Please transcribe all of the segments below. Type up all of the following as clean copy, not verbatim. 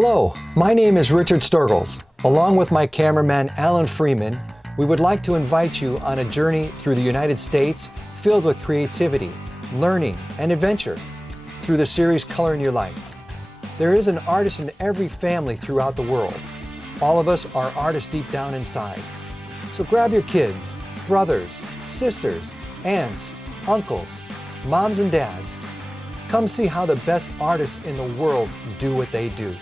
Hello, my name is Richard Stergulz. Along with my cameraman Alan Freeman, we would like to invite you on a journey through the United States filled with creativity, learning, and adventure through the series Color in Your Life. There is an artist in every family throughout the world. All of us are artists deep down inside. So grab your kids, brothers, sisters, aunts, uncles, moms and dads. Come see how the best artists in the world do what they do.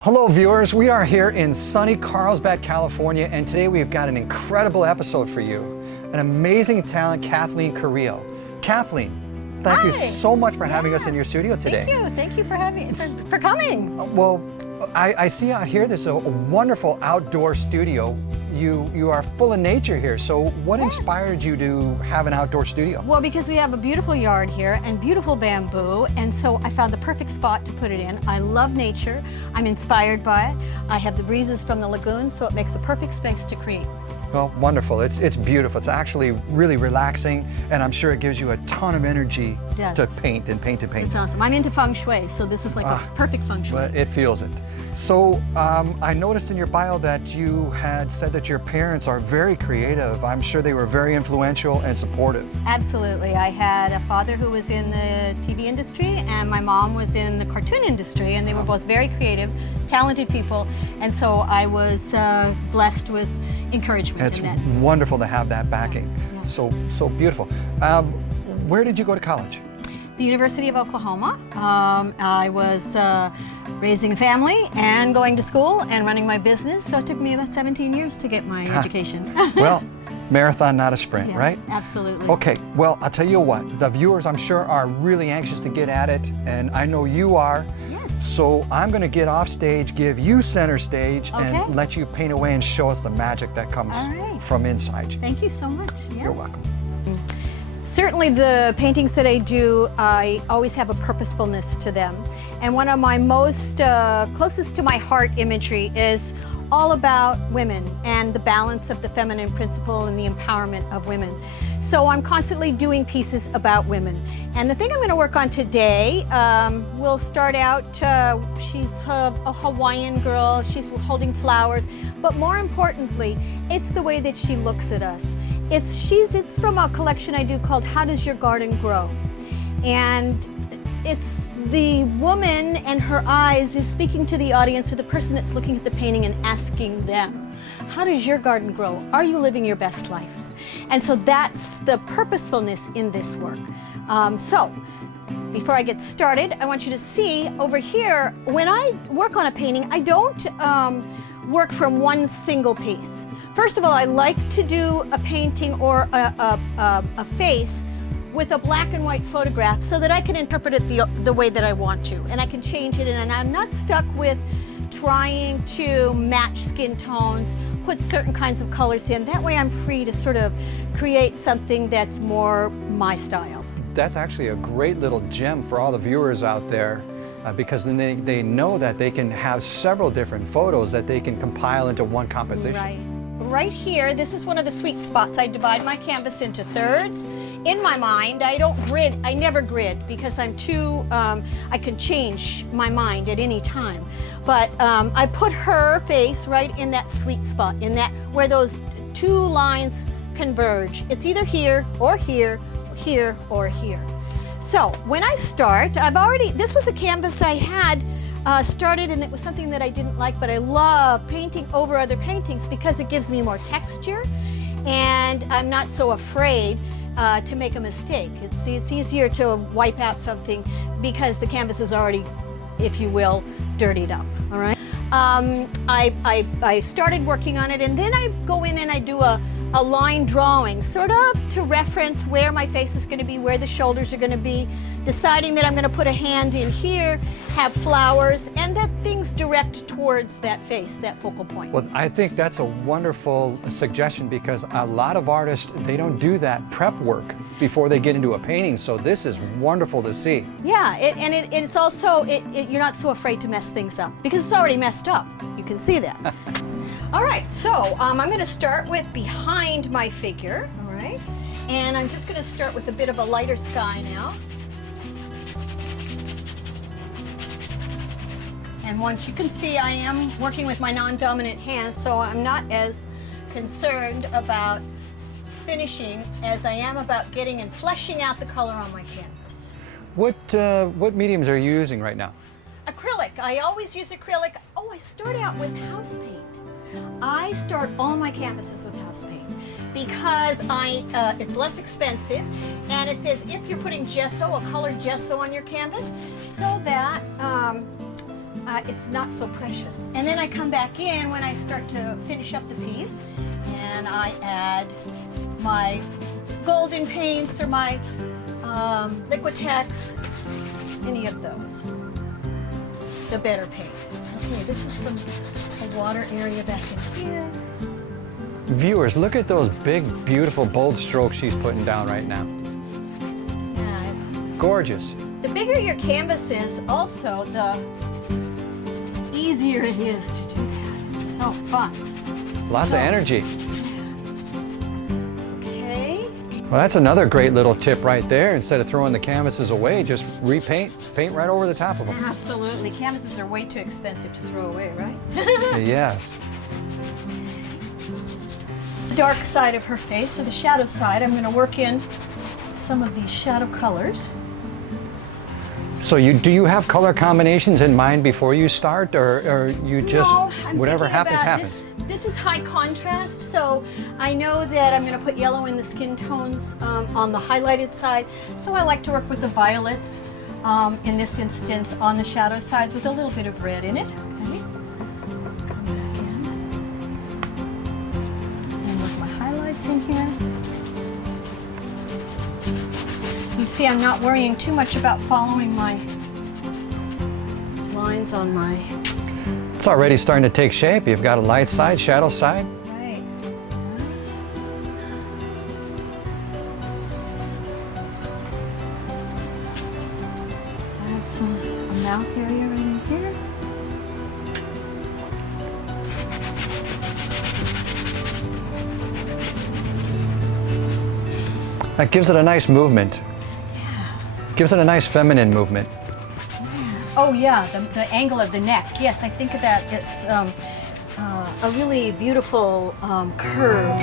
Hello viewers, we are here in sunny Carlsbad, California, and today we've got an incredible episode for you. An amazing talent, Kathleen Carrillo. Kathleen, thank you so much for having us in your studio today. Thank you for having for coming. Well, I see out here there's a wonderful outdoor studio. You are full of nature here, so what inspired you to have an outdoor studio? Well, because we have a beautiful yard here and beautiful bamboo, and so I found the perfect spot to put it in. I love nature. I'm inspired by it. I have the breezes from the lagoon, so it makes a perfect space to create. Well, wonderful. It's beautiful. It's actually really relaxing, and I'm sure it gives you a ton of energy to paint and paint. It's awesome. I'm into feng shui, so this is like a perfect feng shui. It feels it. So I noticed in your bio that you had said that your parents are very creative. I'm sure they were very influential and supportive. Absolutely. I had a father who was in the TV industry, and my mom was in the cartoon industry, and they were both very creative, talented people, and so I was blessed with encouragement. It's wonderful to have that backing. Yeah. So beautiful. Where did you go to college? The University of Oklahoma. I was raising a family and going to school and running my business, so it took me about 17 years to get my education. Well, marathon, not a sprint, right? Absolutely. Okay, well, I'll tell you what, the viewers, I'm sure, are really anxious to get at it, and I know you are. Yes. So I'm going to get off stage, give you center stage, and let you paint away and show us the magic that comes from inside you. Thank you so much. Yeah. You're welcome. Certainly the paintings that I do, I always have a purposefulness to them. And one of my most closest to my heart imagery is all about women and the balance of the feminine principle and the empowerment of women. So I'm constantly doing pieces about women. And the thing I'm going to work on today, we'll start out, she's a Hawaiian girl, she's holding flowers, but more importantly, it's the way that she looks at us. It's from a collection I do called How Does Your Garden Grow? And it's the woman and her eyes is speaking to the audience, to the person that's looking at the painting and asking them, how does your garden grow? Are you living your best life? And so that's the purposefulness in this work. So before I get started, I want you to see over here, when I work on a painting, I don't work from one single piece. First of all, I like to do a painting or a face with a black and white photograph so that I can interpret it the way that I want to, and I can change it, and I'm not stuck with trying to match skin tones, put certain kinds of colors in. That way I'm free to sort of create something that's more my style. That's actually a great little gem for all the viewers out there, because then they know that they can have several different photos that they can compile into one composition. Right. Right here, this is one of the sweet spots. I divide my canvas into thirds. In my mind, I don't grid, I never grid because I'm too, I can change my mind at any time. But I put her face right in that sweet spot, in that where those two lines converge. It's either here or here, here or here. So when I start, this was a canvas I had started, and it was something that I didn't like, but I love painting over other paintings because it gives me more texture, and I'm not so afraid to make a mistake. It's easier to wipe out something because the canvas is already, if you will, dirtied up, all right? I started working on it, and then I go in and I do a line drawing, sort of to reference where my face is going to be, where the shoulders are going to be, deciding that I'm going to put a hand in here, have flowers, and that things direct towards that face, that focal point. Well, I think that's a wonderful suggestion because a lot of artists, they don't do that prep work before they get into a painting, so this is wonderful to see. Yeah, it's also, you're not so afraid to mess things up because it's already messed up. You can see that. All right, so I'm going to start with behind my figure, all right? And I'm just going to start with a bit of a lighter sky now. And once you can see, I am working with my non-dominant hand, so I'm not as concerned about finishing as I am about getting and fleshing out the color on my canvas. What mediums are you using right now? Acrylic. I always use acrylic. Oh, I start out with house paint. I start all my canvases with house paint because it's less expensive, and it's as if you're putting gesso, a colored gesso on your canvas, so that it's not so precious. And then I come back in when I start to finish up the piece, and I add my golden paints or my Liquitex, any of those. The better paint. Okay, this is a water area back in here. Viewers, look at those big, beautiful, bold strokes she's putting down right now. Yeah, it's gorgeous. The bigger your canvas is, also the easier it is to do that. It's so fun. Lots of energy. Okay. Well, that's another great little tip right there. Instead of throwing the canvases away, just repaint, paint right over the top of them. Absolutely. Canvases are way too expensive to throw away, right? Yes. The dark side of her face, or the shadow side, I'm going to work in some of these shadow colors. So do you have color combinations in mind before you start, or you just, no, I'm whatever happens, about happens? This is high contrast, so I know that I'm going to put yellow in the skin tones on the highlighted side. So I like to work with the violets, in this instance, on the shadow sides with a little bit of red in it. Okay. Come back in. And with my highlights in here. You see, I'm not worrying too much about following my lines on my... It's already starting to take shape. You've got a light side, shadow side. Right. Nice. Add a mouth area right in here. That gives it a nice movement. Yeah. Gives it a nice feminine movement. Oh yeah, the angle of the neck. Yes, I think that it's a really beautiful curve.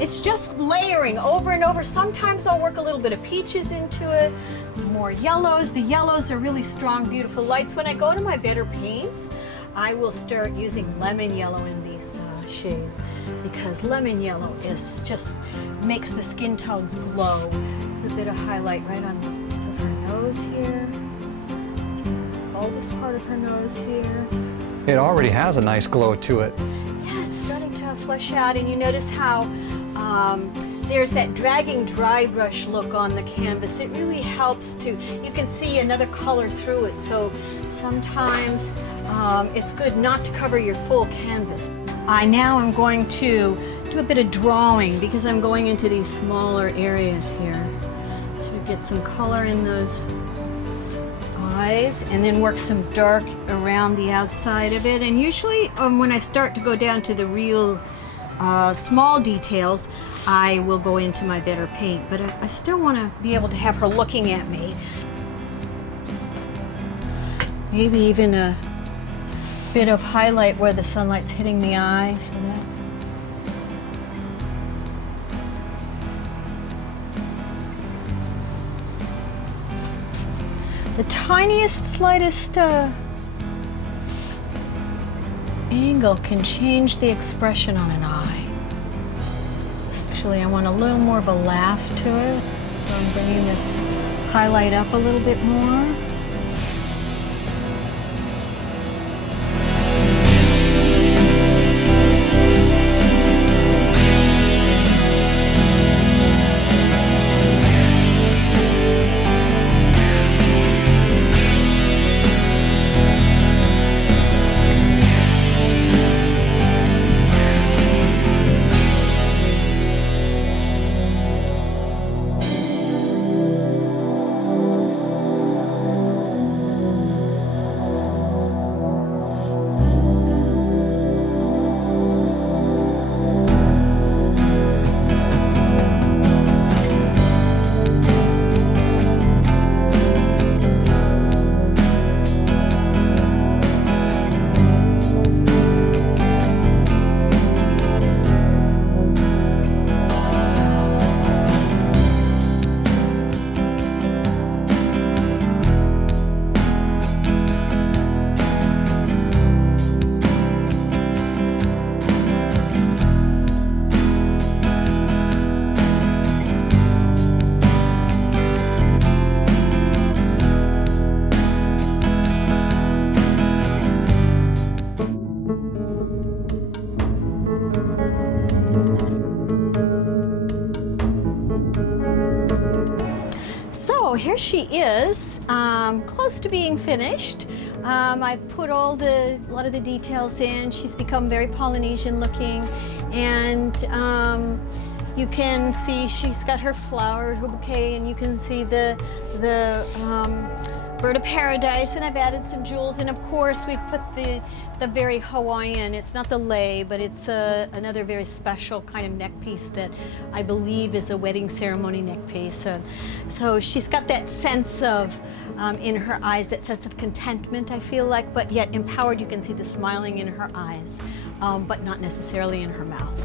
It's just layering over and over. Sometimes I'll work a little bit of peaches into it, more yellows. The yellows are really strong, beautiful lights. When I go to my better paints, I will start using lemon yellow in these shades, because lemon yellow makes the skin tones glow. There's a bit of highlight right on the tip of her nose here, bulbous part of her nose here. It already has a nice glow to it. Yeah, it's starting to flesh out, and you notice how there's that dragging dry brush look on the canvas. It really helps you can see another color through it, so sometimes it's good not to cover your full canvas. Now I'm going to do a bit of drawing because I'm going into these smaller areas here. So get some color in those eyes, and then work some dark around the outside of it. And usually when I start to go down to the real small details, I will go into my better paint, but I still want to be able to have her looking at me. Maybe even a bit of highlight where the sunlight's hitting the eye, so that. The tiniest, slightest angle can change the expression on an eye. Actually, I want a little more of a laugh to it, so I'm bringing this highlight up a little bit more. So here she is, close to being finished. I've put a lot of the details in. She's become very Polynesian looking, and you can see she's got her flower, her bouquet, and you can see the bird of paradise, and I've added some jewels, and of course we've put the very Hawaiian. It's not the lei, but it's another very special kind of neck piece that I believe is a wedding ceremony neck piece. So she's got that sense of, in her eyes, that sense of contentment, I feel like, but yet empowered. You can see the smiling in her eyes, but not necessarily in her mouth.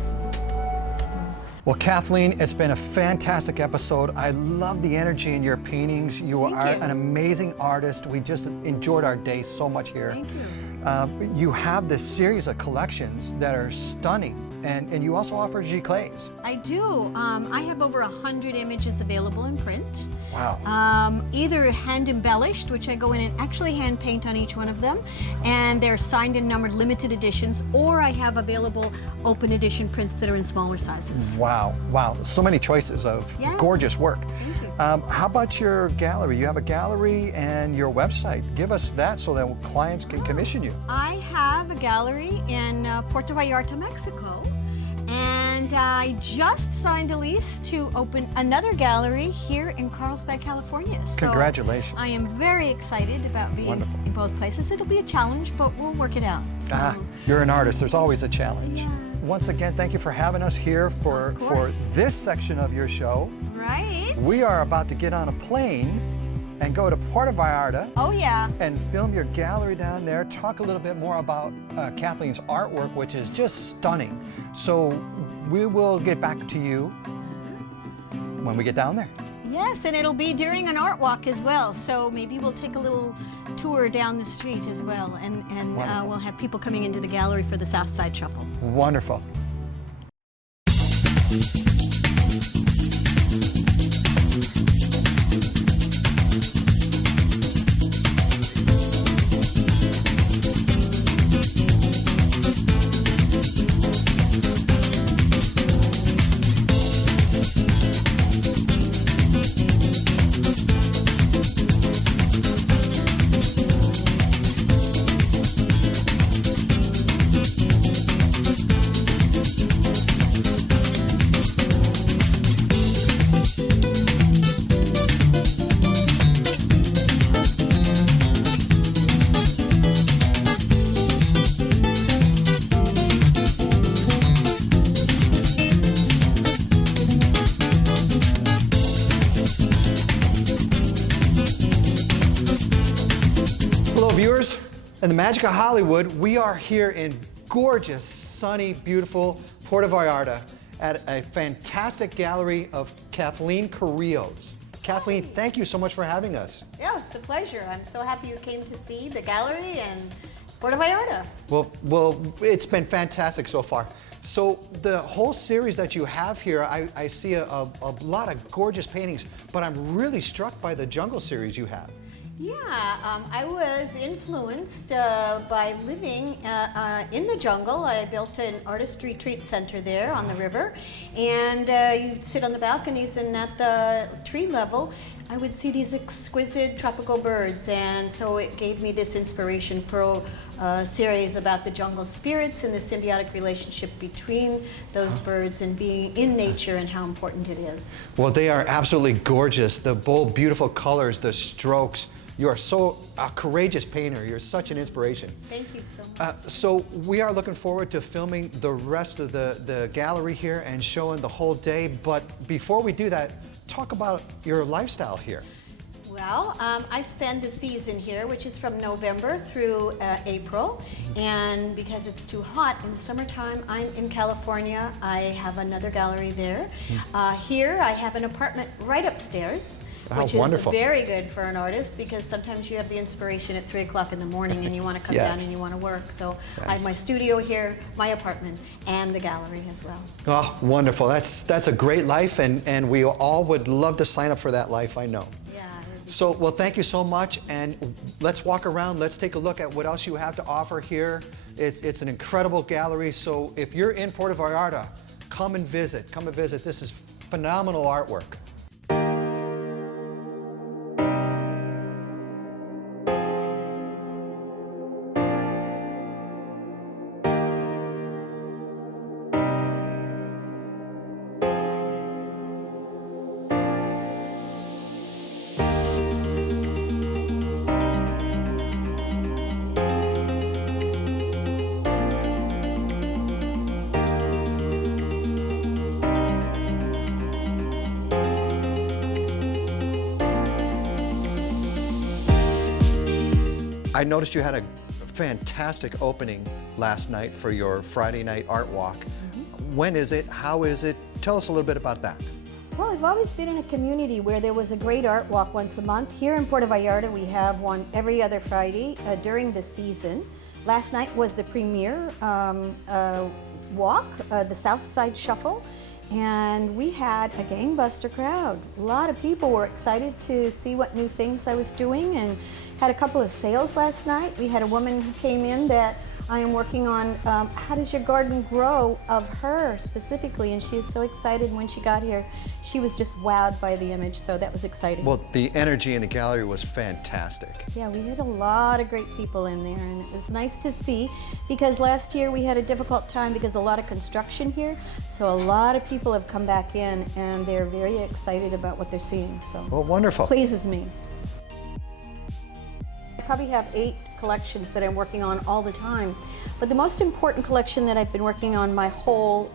Well, Kathleen, it's been a fantastic episode. I love the energy in your paintings. You are an amazing artist. We just enjoyed our day so much here. Thank you. You have this series of collections that are stunning, and you also offer giclées. I do. I have over 100 images available in print. Wow. Either hand embellished, which I go in and actually hand paint on each one of them, and they're signed and numbered limited editions, or I have available open edition prints that are in smaller sizes. Wow, wow. So many choices of gorgeous work. Thank you. How about your gallery? You have a gallery and your website. Give us that so that clients can commission you. I have a gallery in Puerto Vallarta, Mexico. And I just signed a lease to open another gallery here in Carlsbad, California. So congratulations. I am very excited about being in both places. It'll be a challenge, but we'll work it out. So. You're an artist. There's always a challenge. Yeah. Once again, thank you for having us here for this section of your show. Right. We are about to get on a plane and go to Puerto Vallarta. Oh, yeah. And film your gallery down there. Talk a little bit more about Kathleen's artwork, which is just stunning. So we will get back to you when we get down there. Yes, and it'll be during an art walk as well. So maybe we'll take a little tour down the street as well, and we'll have people coming into the gallery for the South Side Shuffle. Wonderful. Viewers, in the magic of Hollywood, we are here in gorgeous, sunny, beautiful Puerto Vallarta at a fantastic gallery of Kathleen Carrillo's. Kathleen, thank you so much for having us. Yeah, it's a pleasure. I'm so happy you came to see the gallery, and Puerto Vallarta. Well, it's been fantastic so far. So the whole series that you have here, I see a lot of gorgeous paintings, but I'm really struck by the jungle series you have. Yeah, I was influenced by living in the jungle. I built an artist retreat center there on the river, and you'd sit on the balconies, and at the tree level I would see these exquisite tropical birds, and so it gave me this inspiration for a series about the jungle spirits and the symbiotic relationship between those birds and being in nature and how important it is. Well, they are absolutely gorgeous. The bold, beautiful colors, the strokes. You are so a courageous painter. You're such an inspiration. Thank you so much. So we are looking forward to filming the rest of the gallery here and showing the whole day. But before we do that, talk about your lifestyle here. Well, I spend the season here, which is from November through April, and because it's too hot in the summertime, I'm in California. I have another gallery there. Here, I have an apartment right upstairs, which is very good for an artist, because sometimes you have the inspiration at 3 o'clock in the morning and you want to come down and you want to work. So I have my studio here, my apartment, and the gallery as well. Oh, wonderful. That's a great life, and we all would love to sign up for that life, I know. Yeah. So, well, thank you so much, and let's walk around. Let's take a look at what else you have to offer here. It's an incredible gallery, so if you're in Puerto Vallarta, come and visit. Come and visit. This is phenomenal artwork. I noticed you had a fantastic opening last night for your Friday night art walk. When is it? How is it? Tell us a little bit about that. Well, I've always been in a community where there was a great art walk once a month. Here in Puerto Vallarta, we have one every other Friday during the season. Last night was the premiere walk, the South Side Shuffle, and we had a gangbuster crowd. A lot of people were excited to see what new things I was doing, and had a couple of sales last night. We had a woman who came in that I am working on How Does Your Garden Grow of her specifically, and she is so excited. When she got here, she was just wowed by the image, so that was exciting. Well, the energy in the gallery was fantastic. Yeah, we had a lot of great people in there, and it was nice to see, because last year we had a difficult time because a lot of construction here, so a lot of people have come back in and they're very excited about what they're seeing. So, well, wonderful. Pleases me. I probably have 8 collections that I'm working on all the time, but the most important collection that I've been working on my whole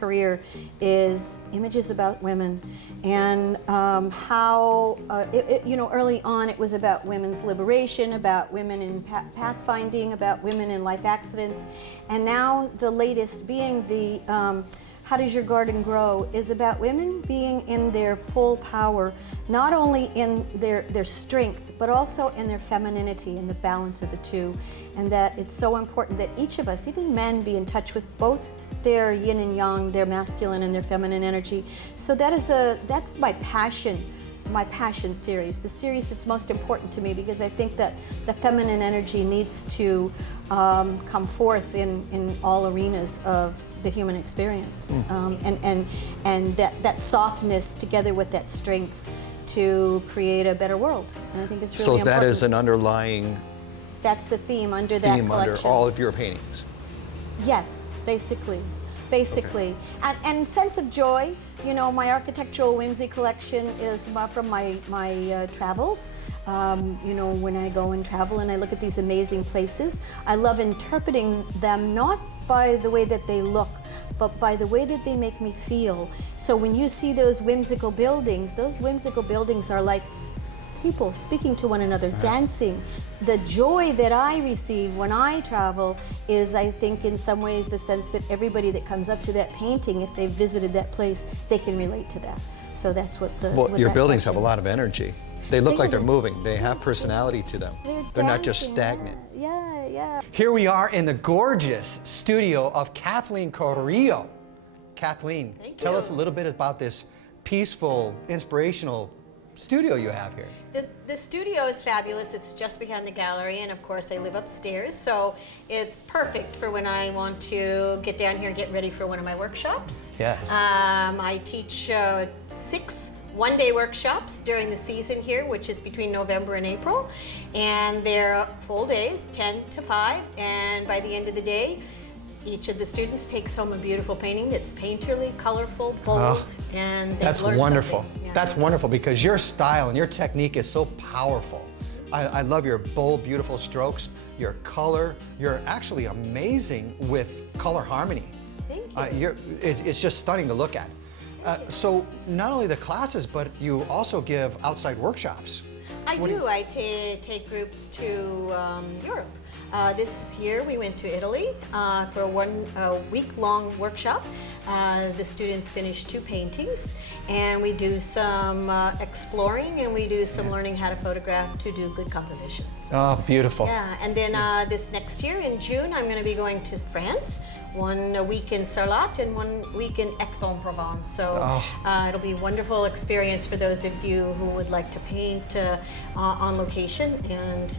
career is images about women, and how early on it was about women's liberation, about women in pathfinding, about women in life accidents, and now the latest being the How Does Your Garden Grow is about women being in their full power, not only in their strength, but also in their femininity and the balance of the two. And that it's so important that each of us, even men, be in touch with both their yin and yang, their masculine and their feminine energy. So that's my passion series, the series that's most important to me, because I think that the feminine energy needs to come forth in all arenas of the human experience, and that softness together with that strength to create a better world. And I think it's really important. So that is an underlying That's the theme under that collection. Under all of your paintings. Yes, basically. Okay. And sense of joy. You know, my architectural whimsy collection is from my travels. When I go and travel and I look at these amazing places, I love interpreting them not by the way that they look, but by the way that they make me feel. So when you see those whimsical buildings are like people speaking to one another, dancing. The joy that I receive when I travel is, I think, in some ways the sense that everybody that comes up to that painting, if they've visited that place, they can relate to that. So that's what your buildings have a lot of energy. They look like they're moving. They have personality to them. They're not just stagnant. Yeah. yeah. Here we are in the gorgeous studio of Kathleen Carrillo. Kathleen, tell us a little bit about this peaceful, inspirational studio you have here. The studio is fabulous. It's just behind the gallery, and of course I live upstairs, so it's perfect for when I want to get down here and get ready for one of my workshops. Yes. I teach 6 one-day workshops during the season here, which is between November and April, and they're full days, 10 to 5, and by the end of the day, each of the students takes home a beautiful painting that's painterly, colorful, bold, and that's wonderful. Yeah. That's wonderful because your style and your technique is so powerful. I love your bold, beautiful strokes, your color. You're actually amazing with color harmony. Thank you. It's just stunning to look at. So not only the classes, but you also give outside workshops. I do. I take groups to Europe. This year we went to Italy for a week-long workshop. The students finished 2 paintings, and we do some exploring, and we do some learning how to photograph to do good compositions. Oh, beautiful. Yeah, and then this next year in June I'm going to be going to France. 1 week in Sarlat and 1 week in Aix-en-Provence. So it'll be a wonderful experience for those of you who would like to paint on location and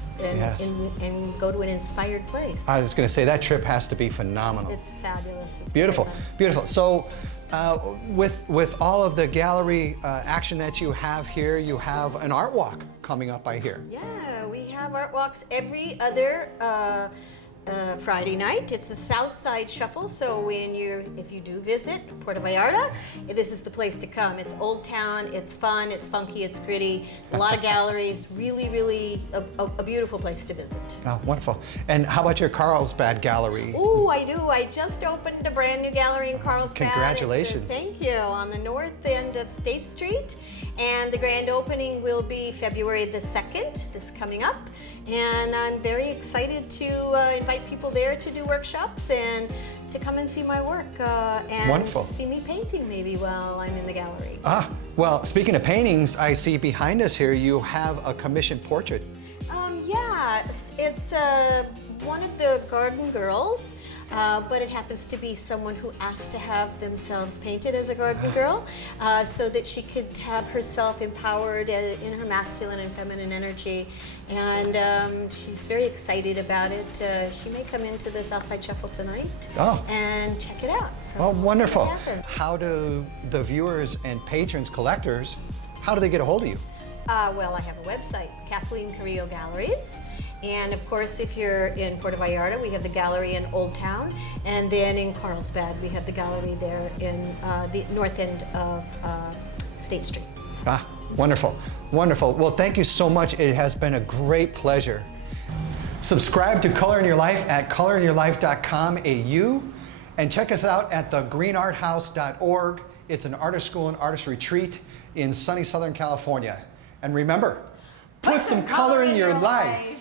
go to an inspired place. I was going to say that trip has to be phenomenal. It's fabulous. It's beautiful, beautiful. So with all of the gallery action that you have here, you have an art walk coming up, I hear. Yeah, we have art walks every other Friday night. It's the South Side Shuffle, so if you do visit Puerto Vallarta, this is the place to come. It's Old Town, it's fun, it's funky, it's gritty, a lot of galleries, really, really a beautiful place to visit. Oh, wonderful. And how about your Carlsbad gallery? Oh, I do. I just opened a brand new gallery in Carlsbad. Congratulations. Thank you. On the north end of State Street. And the grand opening will be February the 2nd, this coming up. And I'm very excited to invite people there to do workshops and to come and see my work and wonderful. To see me painting maybe while I'm in the gallery. Well, speaking of paintings, I see behind us here you have a commissioned portrait. Yeah, it's one of the garden girls, but it happens to be someone who asked to have themselves painted as a garden girl so that she could have herself empowered in her masculine and feminine energy. And she's very excited about it. She may come into the Southside Shuffle tonight and check it out. So oh, wonderful. How do the viewers and patrons, collectors, how do they get a hold of you? Well, I have a website, Kathleen Carrillo Galleries. And of course, if you're in Puerto Vallarta, we have the gallery in Old Town. And then in Carlsbad, we have the gallery there in the north end of State Street. Wonderful, wonderful. Well, thank you so much. It has been a great pleasure. Subscribe to Color in Your Life at colorinyourlife.com/AU and check us out at thegreenarthouse.org. It's an artist school and artist retreat in sunny Southern California. And remember, put some color in your life.